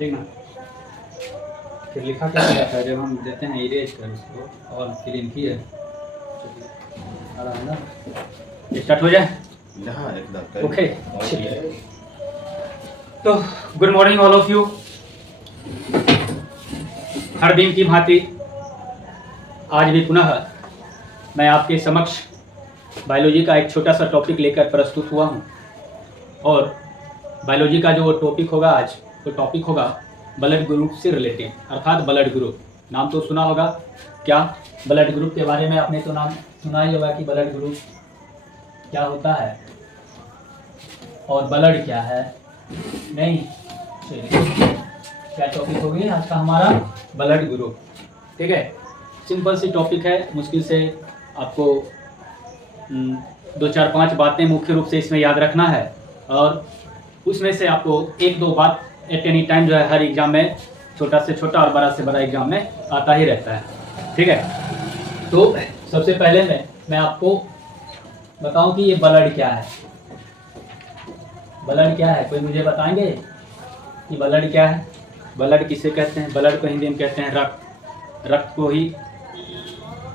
ठीक ना। फिर लिखा क्या जाता है जब हम देते हैं इरेज कर उसको और क्लीन किए। आ रहा है ना, स्टार्ट हो जाए। हाँ एकदम ओके चलिए। तो good morning all of you. हर दिन की भांति आज भी पुनः मैं आपके समक्ष बायोलॉजी का एक छोटा सा टॉपिक लेकर प्रस्तुत हुआ हूँ। और बायोलॉजी का जो टॉपिक होगा आज, वो टॉपिक होगा ब्लड ग्रुप से रिलेटेड, अर्थात ब्लड ग्रुप। नाम तो सुना होगा, क्या ब्लड ग्रुप के बारे में आपने तो नाम सुना ही होगा कि ब्लड ग्रुप क्या होता है और ब्लड क्या है। नहीं, चलिए क्या टॉपिक होगी आज का हमारा, ब्लड ग्रुप। ठीक है, सिंपल सी टॉपिक है, मुश्किल से आपको 2-4-5 बातें मुख्य रूप से इसमें याद रखना है और उसमें से आपको 1-2 बात एट एनी टाइम जो है हर एग्जाम में छोटा से छोटा और बड़ा से बड़ा एग्जाम में आता ही रहता है। ठीक है, तो सबसे पहले मैं आपको बताऊं कि ये ब्लड क्या है। ब्लड क्या है, कोई मुझे बताएंगे कि ब्लड क्या है। ब्लड किसे कहते हैं? ब्लड को हिंदी में कहते हैं रक्त। रक्त को ही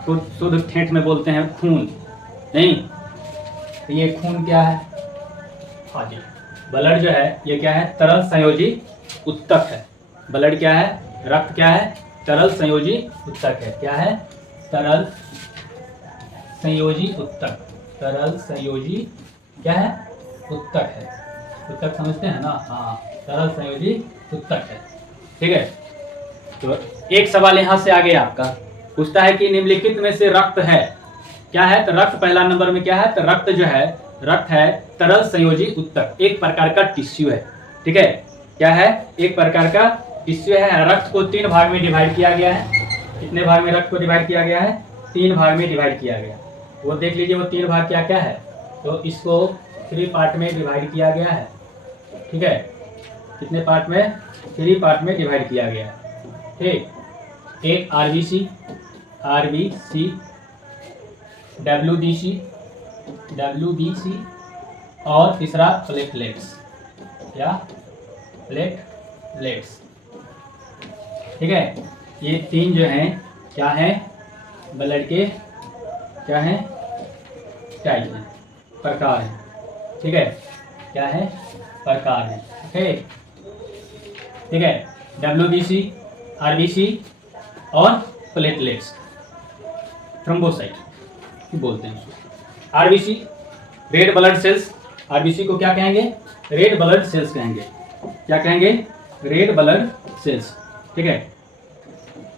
शुद्ध ठेठ में बोलते हैं खून। नहीं, तो ये खून क्या है? हाँ जी, ब्लड जो है ये क्या है? तरल संयोजी उत्तक है। ब्लड क्या है? रक्त क्या है? तरल संयोजी उत्तक है। क्या है? तरल संयोजी उत्तक। तरल संयोजी क्या है? उत्तक है। उत्तक समझते हैं ना? हाँ, तरल संयोजी उत्तक है। ठीक है, तो एक सवाल यहाँ से आगे आपका पूछता है कि निम्नलिखित में से रक्त है क्या है? तो रक्त पहला नंबर में क्या है? तो रक्त जो है, रक्त है तरल संयोजी उत्तक, एक प्रकार का टिश्यू है। ठीक है, क्या है? एक प्रकार का टिश्यू है। रक्त को 3 भाग में डिवाइड किया गया है। कितने भाग में रक्त को डिवाइड किया गया है? 3 भाग में डिवाइड किया गया। वो देख लीजिए, वो 3 भाग क्या क्या है। तो इसको 3 पार्ट में डिवाइड किया गया है। ठीक है, कितने पार्ट में? 3 पार्ट में डिवाइड किया गया है। ठीक, एक आरबीसी, डब्ल्यूबीसी और तीसरा प्लेटलेट्स। क्या? प्लेटलेट्स। ठीक है, ये 3 जो हैं क्या हैं? ब्लड के क्या हैं? टाइप हैं, प्रकार हैं। ठीक है, क्या है? प्रकार हैं। ठीक है, डब्ल्यूबीसी, आरबीसी और प्लेटलेट्स, थ्रोम्बोसाइट बोलते हैं उसको। RBC red blood cells. RBC को क्या कहेंगे? रेड ब्लड सेल्स कहेंगे। क्या कहेंगे? Red blood cells. ठीक है,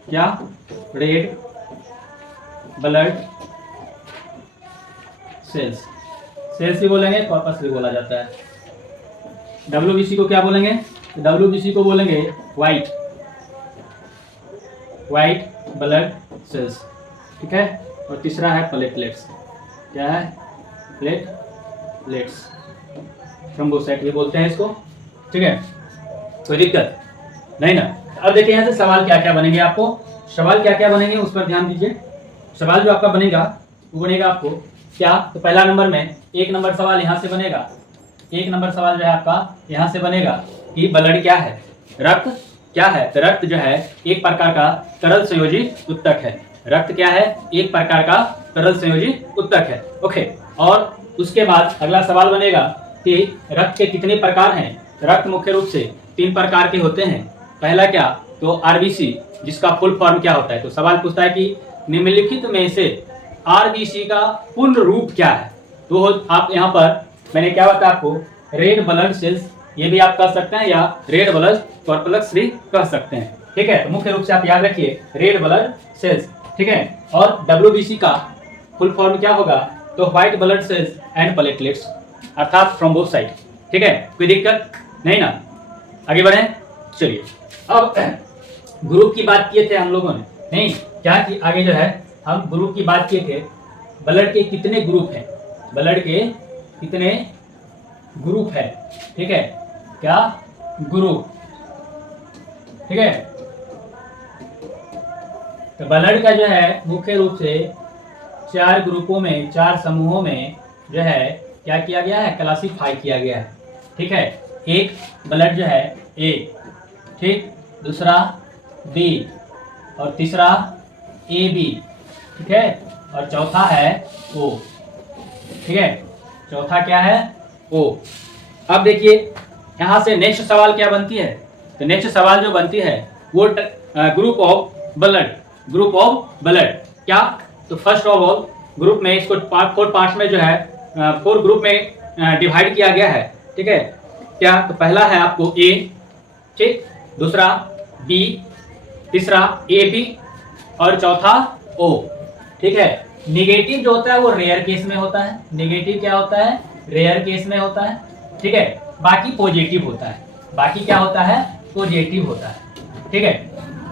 क्या? Red blood cells. सेल्स भी बोलेंगे, कॉर्पस भी बोला जाता है। डब्ल्यूबीसी को क्या बोलेंगे? डब्ल्यूबीसी को बोलेंगे वाइट ब्लड सेल्स। ठीक है, और तीसरा है प्लेटलेट्स। क्या है? प्लेटलेट्स, थ्रोम्बोसाइट भी बोलते हैं इसको। ठीक है, कोई दिक्कत नहीं ना। अब देखिए यहाँ से सवाल क्या क्या बनेंगे आपको। सवाल क्या क्या बनेंगे उस पर ध्यान दीजिए। सवाल जो आपका बनेगा वो बनेगा आपको क्या? तो पहला नंबर में 1 नंबर सवाल यहाँ से बनेगा। 1 नंबर सवाल जो है आपका यहाँ से बनेगा कि ब्लड क्या है, रक्त क्या है। तो रक्त जो है एक प्रकार का तरल संयोजी उत्तक है। रक्त क्या है? एक प्रकार का तरल संयोजी उत्तक है। ओके, और उसके बाद अगला सवाल बनेगा कि रक्त के कितने प्रकार हैं। रक्त मुख्य रूप से 3 प्रकार के होते हैं। पहला क्या? तो आरबीसी, जिसका फुल फॉर्म क्या होता है। तो सवाल पूछता है कि निम्नलिखित में से आरबीसी का पूर्ण रूप क्या है। तो आप यहाँ पर मैंने क्या बताया आपको, रेड ब्लड सेल्स ये भी आप कह सकते हैं या रेड ब्लड कॉर्पस भी कह सकते हैं। ठीक है, तो मुख्य रूप से आप याद रखिए रेड ब्लड सेल्स। ठीक है, और डब्ल्यूबीसी का फुल फॉर्म क्या होगा? तो white blood cells and platelets, अर्थात थ्रोम्बोसाइट। ठीक है, कोई दिक्कत नहीं ना। आगे बढ़े, चलिए। अब ग्रुप की बात किए थे हम लोगों ने, नहीं क्या कि आगे जो है हम ग्रुप की बात किए थे। ब्लड के कितने ग्रुप हैं? ब्लड के कितने ग्रुप है? ठीक है, क्या? ग्रुप। ठीक है, तो ब्लड का जो है मुख्य रूप से 4 ग्रुपों में, 4 समूहों में जो है क्या किया गया है? क्लासिफाई किया गया है। ठीक है, एक ब्लड जो है ए, ठीक, दूसरा बी, और तीसरा ए बी, ठीक है, और चौथा है ओ, ठीक है, चौथा क्या है, ओ। अब देखिए यहाँ से नेक्स्ट सवाल क्या बनती है, तो नेक्स्ट सवाल जो बनती है वो group of blood, group of blood क्या, तो फर्स्ट ऑफ ऑल ग्रुप में इसको 4 पार्ट्स में जो है 4 ग्रुप में डिवाइड किया गया है, ठीक है, क्या, तो पहला है आपको ए, ठीक, दूसरा बी, तीसरा ए बी, और चौथा ओ, ठीक है। निगेटिव जो होता है वो रेयर केस में होता है, निगेटिव क्या होता है, रेयर केस में होता है, ठीक है, बाकी पॉजिटिव होता है, बाकी क्या होता है, पॉजिटिव होता है, ठीक है।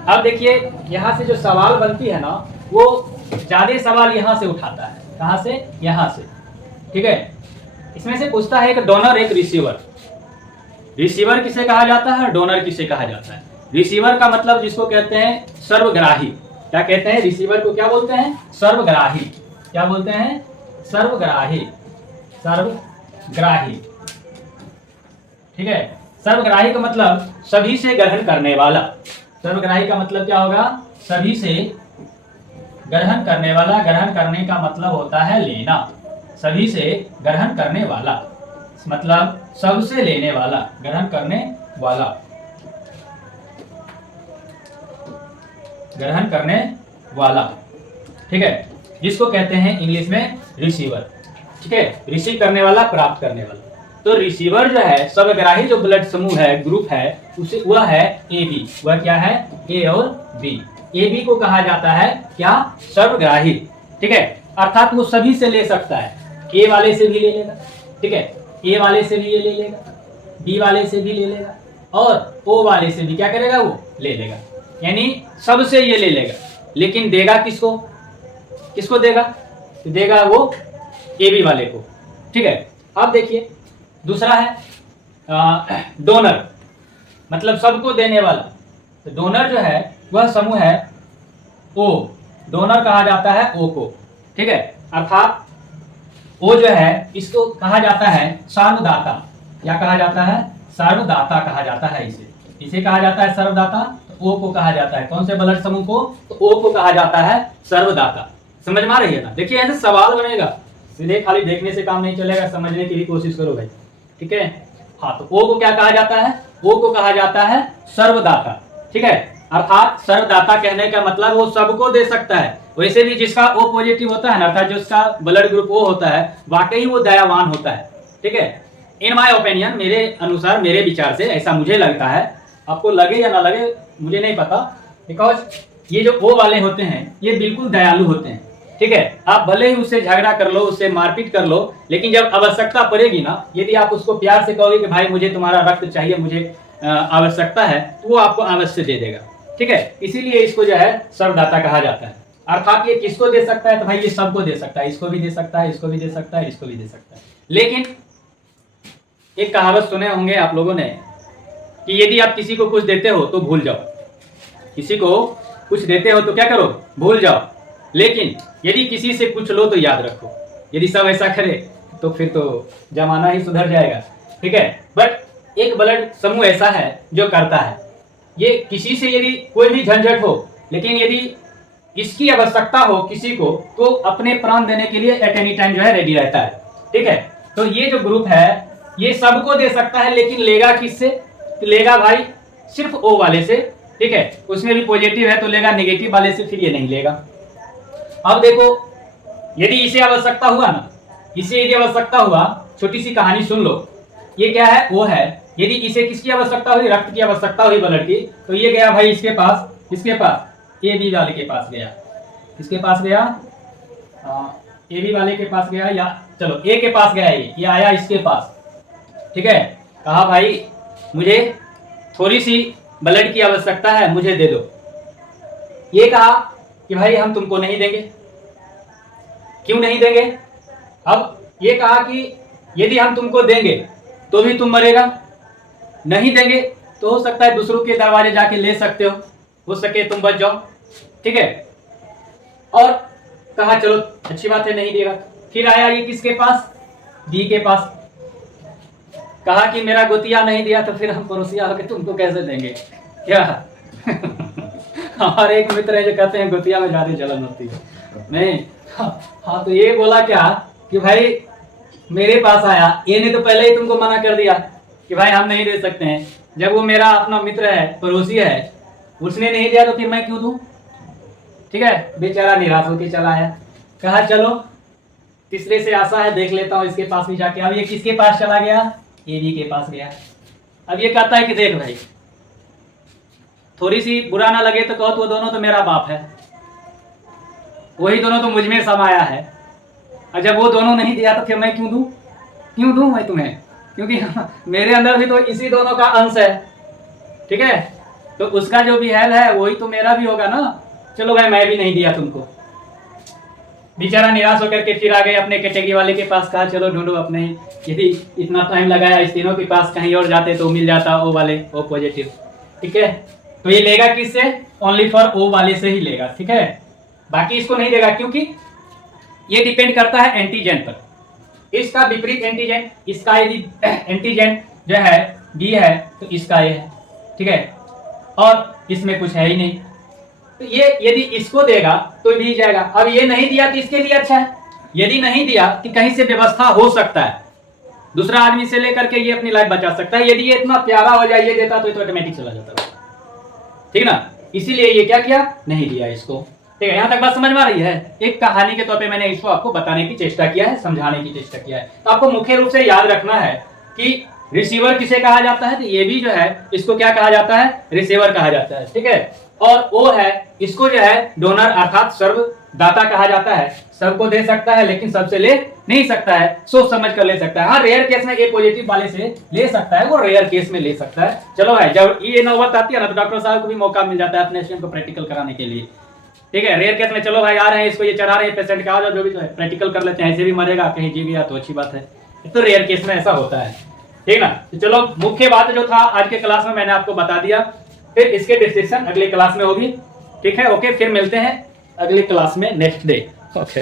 अब देखिए यहाँ से जो सवाल बनती है ना वो ज्यादा सवाल यहाँ से उठाता है, कहाँ से, यहाँ से, ठीक है। इसमें से पूछता है एक डोनर एक रिसीवर, रिसीवर किसे कहा जाता है, डोनर किसे कहा जाता है। रिसीवर का मतलब जिसको कहते हैं सर्वग्राही, क्या कहते हैं, रिसीवर को क्या बोलते हैं, सर्वग्राही, क्या बोलते हैं, सर्वग्राही, सर्वग्राही, ठीक है। सर्वग्राही का मतलब सभी से ग्रहण करने वाला, सर्वग्राही का मतलब क्या होगा, सभी से ग्रहण करने वाला, ग्रहण करने का मतलब होता है लेना, सभी से ग्रहण करने वाला मतलब सबसे लेने वाला, ग्रहण करने वाला, ग्रहण करने वाला, ठीक है, जिसको कहते हैं इंग्लिश में रिसीवर, ठीक है, रिसीव करने वाला, प्राप्त करने वाला। तो रिसीवर जो है सर्वग्राही जो ब्लड समूह है, ग्रुप है, उसे वह है ए बी, वह क्या है, ए और बी। ए बी को कहा जाता है क्या, सर्वग्राही, ठीक है, अर्थात वो सभी से ले सकता है, ए वाले से भी ले लेगा, ठीक है, ए वाले से भी ये ले लेगा, बी वाले से भी ले लेगा, और ओ वाले से भी क्या करेगा, वो ले लेगा, यानी सबसे ये ले लेगा, लेकिन देगा किसको, किसको देगा, तो देगा वो ए बी वाले को, ठीक है। अब देखिए दूसरा है डोनर, मतलब सबको देने वाला, तो डोनर जो है वह समूह है ओ, डोनर कहा जाता है ओ को, ठीक है, अर्थात ओ जो है इसको कहा जाता है सर्वदाता, क्या कहा जाता है, सर्वदाता कहा जाता है, इसे कहा जाता है सर्वदाता। तो ओ को कहा जाता है, कौन से ब्लड समूह को, तो ओ को कहा जाता है सर्वदाता। समझ में आ रही है ना, देखिए ऐसे सवाल बनेगा, सीधे खाली देखने से काम नहीं चलेगा, समझने की भी कोशिश करो भाई, ठीक है। हाँ, तो ओ को क्या कहा जाता है, ओ को कहा जाता है सर्वदाता, ठीक है, अर्थात सर्वदाता कहने का मतलब वो सबको दे सकता है। वैसे भी जिसका ओ पॉजिटिव होता है ना, अर्थात जिसका ब्लड ग्रुप ओ होता है, वाकई वो दयावान होता है, ठीक है। इन माय ओपिनियन, मेरे अनुसार, मेरे विचार से ऐसा मुझे लगता है, आपको लगे या ना लगे मुझे नहीं पता, बिकॉज ये जो ओ वाले होते हैं ये बिल्कुल दयालु होते हैं, ठीक है। आप भले ही उससे झगड़ा कर लो, उससे मारपीट कर लो, लेकिन जब आवश्यकता पड़ेगी ना, यदि आप उसको प्यार से कहोगे कि भाई मुझे तुम्हारा रक्त चाहिए, मुझे आवश्यकता है, तो वो आपको अवश्य दे देगा, ठीक है। इसीलिए इसको जो है सर्वदाता कहा जाता है। अर्थात ये किसको दे सकता है, तो भाई ये सबको दे सकता है, इसको भी दे सकता है, इसको भी दे सकता है, इसको भी दे सकता है। लेकिन एक कहावत सुने होंगे आप लोगों ने कि यदि आप किसी को कुछ देते हो तो भूल जाओ, किसी को कुछ देते हो तो क्या करो, भूल जाओ, लेकिन यदि किसी से कुछ लो तो याद रखो। यदि सब ऐसा करे तो फिर तो जमाना ही सुधर जाएगा, ठीक है। बट एक ब्लड समूह ऐसा है जो करता है, ये किसी से यदि कोई भी झंझट हो, लेकिन यदि इसकी आवश्यकता हो किसी को, तो अपने प्राण देने के लिए एट एनी टाइम जो है रेडी रहता है, ठीक है। तो ये जो ग्रुप है ये सबको दे सकता है, लेकिन लेगा किससे, तो लेगा भाई सिर्फ ओ वाले से, ठीक है। उसमें भी पॉजिटिव है तो लेगा, नेगेटिव वाले से फिर ये नहीं लेगा। अब देखो यदि इसे आवश्यकता हुआ ना, इसे यदि आवश्यकता हुआ, छोटी सी कहानी सुन लो, ये क्या है, वो है, यदि इसे किसकी आवश्यकता हुई, रक्त की आवश्यकता हुई ब्लड की, तो ये गया भाई इसके पास, किसके पास, ए बी वाले के पास गया, किसके पास गया, ए बी वाले के पास गया, या चलो ए के पास गया, ये आया इसके पास, ठीक है। कहा भाई मुझे थोड़ी सी ब्लड की आवश्यकता है, मुझे दे दो। ये कहा कि भाई हम तुमको नहीं देंगे। क्यों नहीं देंगे, अब ये कहा कि यदि हम तुमको देंगे तो भी तुम मरेगा, नहीं देंगे तो हो सकता है दूसरों के दरवाजे जाके ले सकते हो सके तुम बच जाओ, ठीक है। और कहा चलो अच्छी बात है, नहीं देगा। फिर आया ये किसके पास, बी के पास, कहा कि मेरा गोतिया नहीं दिया तो फिर हम पड़ोसिया होके तुमको कैसे देंगे, क्या हमारे एक मित्र है जो कहते हैं गुतिया में ज्यादा जलन होती है। नहीं, हाँ तो ये बोला क्या कि भाई मेरे पास आया, ये ने तो पहले ही तुमको मना कर दिया कि भाई हम नहीं दे सकते हैं। जब वो मेरा अपना मित्र है, पड़ोसी है, उसने नहीं दिया तो फिर मैं क्यों दूं? ठीक है, बेचारा निराश होकर चला आया। कहा चलो तीसरे से आशा है, देख लेता हूँ इसके पास भी जाके। अब ये किसके पास चला गया? ये भी के पास गया। अब ये कहता है कि देख भाई, थोड़ी सी बुरा ना लगे तो कहो तो वो दोनों तो मेरा बाप है, वही दोनों तो मुझ में समाया है। और जब वो दोनों नहीं दिया तो फिर मैं क्यों दूं? क्यों दूं मैं तुम्हें? क्योंकि मेरे अंदर भी तो इसी दोनों का अंश है। ठीक है, तो उसका जो भी हेल है वही तो मेरा भी होगा ना। चलो भाई मैं भी नहीं दिया तुमको। बेचारा निराश होकर के फिर आ गए अपने कैटेगरी वाले के पास। कहा चलो ढूंढो अपने, यदि इतना टाइम लगाया इस तीनों के पास, कहीं और जाते तो मिल जाता ओ वाले, ओ पॉजिटिव। ठीक है, तो ये लेगा किससे? ओनली फॉर ओ वाले से ही लेगा। ठीक है, बाकी इसको नहीं देगा, क्योंकि ये डिपेंड करता है एंटीजन पर। इसका विपरीत एंटीजन, इसका यदि एंटीजन जो है बी है तो इसका ये है। ठीक है, और इसमें कुछ है ही नहीं, तो ये यदि इसको देगा तो भी जाएगा। अब ये नहीं दिया तो इसके लिए अच्छा है। यदि नहीं दिया कि कहीं से व्यवस्था हो सकता है, दूसरा आदमी से लेकर के ये अपनी लाइफ बचा सकता है। यदि ये इतना प्यारा हो जाए, ये देता तो ऑटोमेटिक चला जाता है। ठीक ना, इसीलिए ये क्या किया? नहीं दिया इसको। ठीक है, यहाँ तक बात समझ में आ रही है? एक कहानी के तौर पे मैंने इसको आपको बताने की चेष्टा किया है, समझाने की चेष्टा किया है। तो आपको मुख्य रूप से याद रखना है कि रिसीवर किसे कहा जाता है, तो ये भी जो है इसको क्या कहा जाता है? रिसीवर कहा जाता है। ठीक है, और वो है इसको जो है डोनर अर्थात सर्वदाता कहा जाता है। सबको दे सकता है लेकिन सबसे ले नहीं सकता है, सोच समझ कर ले सकता है। हाँ, रेयर केस में ए पॉजिटिव वाले से ले सकता है, वो रेयर केस में ले सकता है। चलो भाई, जब ये नौबत आती है ना तो डॉक्टर साहब को भी मौका मिल जाता है अपने पेशेंट को प्रैक्टिकल कराने के लिए। ठीक है, रेयर केस में चलो भाई आ रहे हैं, इसको ये चढ़ा रहे हैं पेशेंट का, जो भी जो है प्रैक्टिकल कर लेते हैं। ऐसे भी मरेगा, कहीं जी गया तो अच्छी बात है। तो रेयर केस में ऐसा होता है। ठीक ना, तो चलो मुख्य बात जो था आज के क्लास में मैंने आपको बता दिया, फिर इसके डिस्कशन अगले क्लास में होगी। ठीक है, ओके, फिर मिलते हैं अगली क्लास में नेक्स्ट डे। ओके।